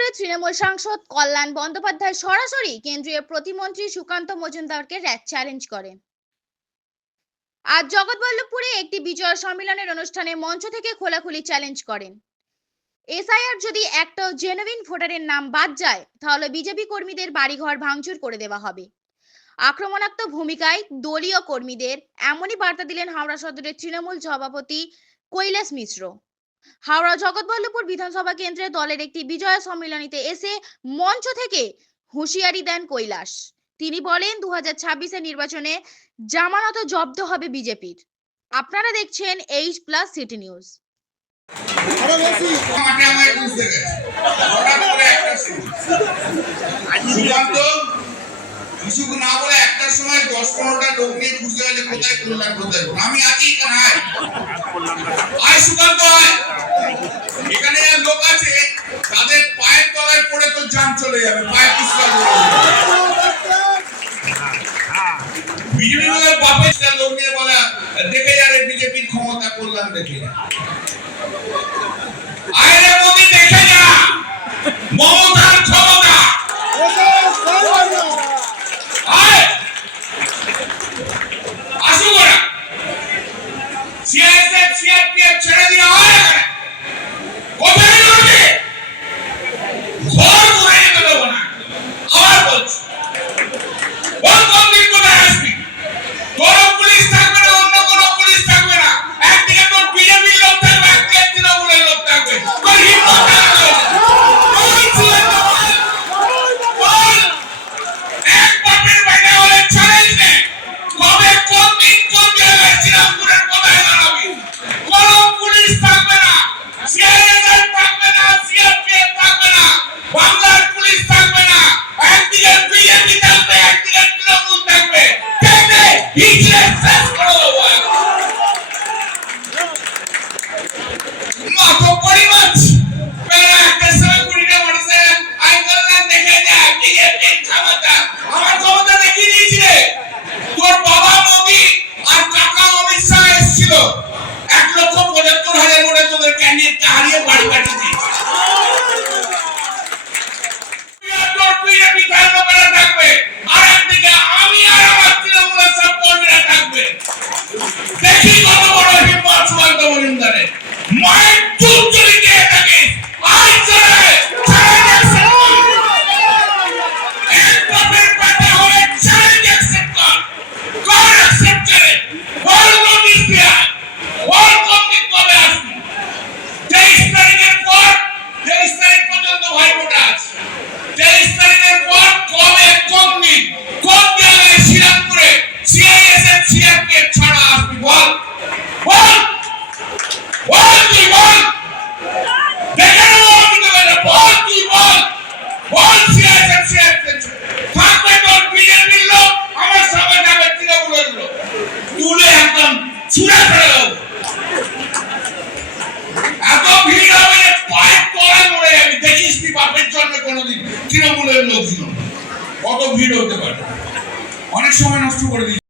তৃণমূল সাংসদ কল্যাণ বন্দ্যোপাধ্যায় সরাসরি কেন্দ্রীয় প্রতিমন্ত্রী সুকান্ত মজুমদারকে চ্যালেঞ্জ করেন। আজ জগৎবল্লভপুরে একটি বিজয় সম্মেলনের অনুষ্ঠানে মঞ্চ থেকে খোলাখুলি চ্যালেঞ্জ করেন। এসআইআর যদি একটা জেনুইন ভোটারের নাম বাদ যায়, তাহলে বিজেপি কর্মীদের বাড়িঘর ভাঙচুর করে দেওয়া হবে। আক্রমণাত্মক ভূমিকায় দলীয় কর্মীদের এমনই বার্তা দিলেন হাওড়া সদরের তৃণমূল সভাপতি কৈলাস মিশ্র। হাওড়া জগৎবল্লভপুর বিধানসভা কেন্দ্রে দলের একটি বিজয় সম্মেলনীতে এসে মঞ্চ থেকে হুঁশিয়ারি দেন কৈলাস। তিনি বলেন দু হাজার নির্বাচনে জামানত জব্দ হবে বিজেপির। আপনারা দেখছেন H plus city news Sukanta কিছু না বলে একটার সময় দশ পনেরোটা লোক নিয়ে খুঁজতে গেছে কোথায় কল্যাণ কোথায় আমি আছি এখানে আয় সুকান্ত এখানে লোক আছে, তাদের পায়ের তলায় পড়ে তো জান চলে যাবে পায়ে পিস্তল বিজেপি যাবে ক্ষমতা যা। যা। ছেড়ে দিয়ে সিআইএসএফ থাকবে না সিআরপিএফ থাকবে না, বাংলার পুলিশ থাকবে না, একদিকে বিজেপি থাকবে, একদিকে তৃণমূল থাকবে। দেখবে mọi কত ভিড় হতে পারে। অনেক সময় নষ্ট করে দিই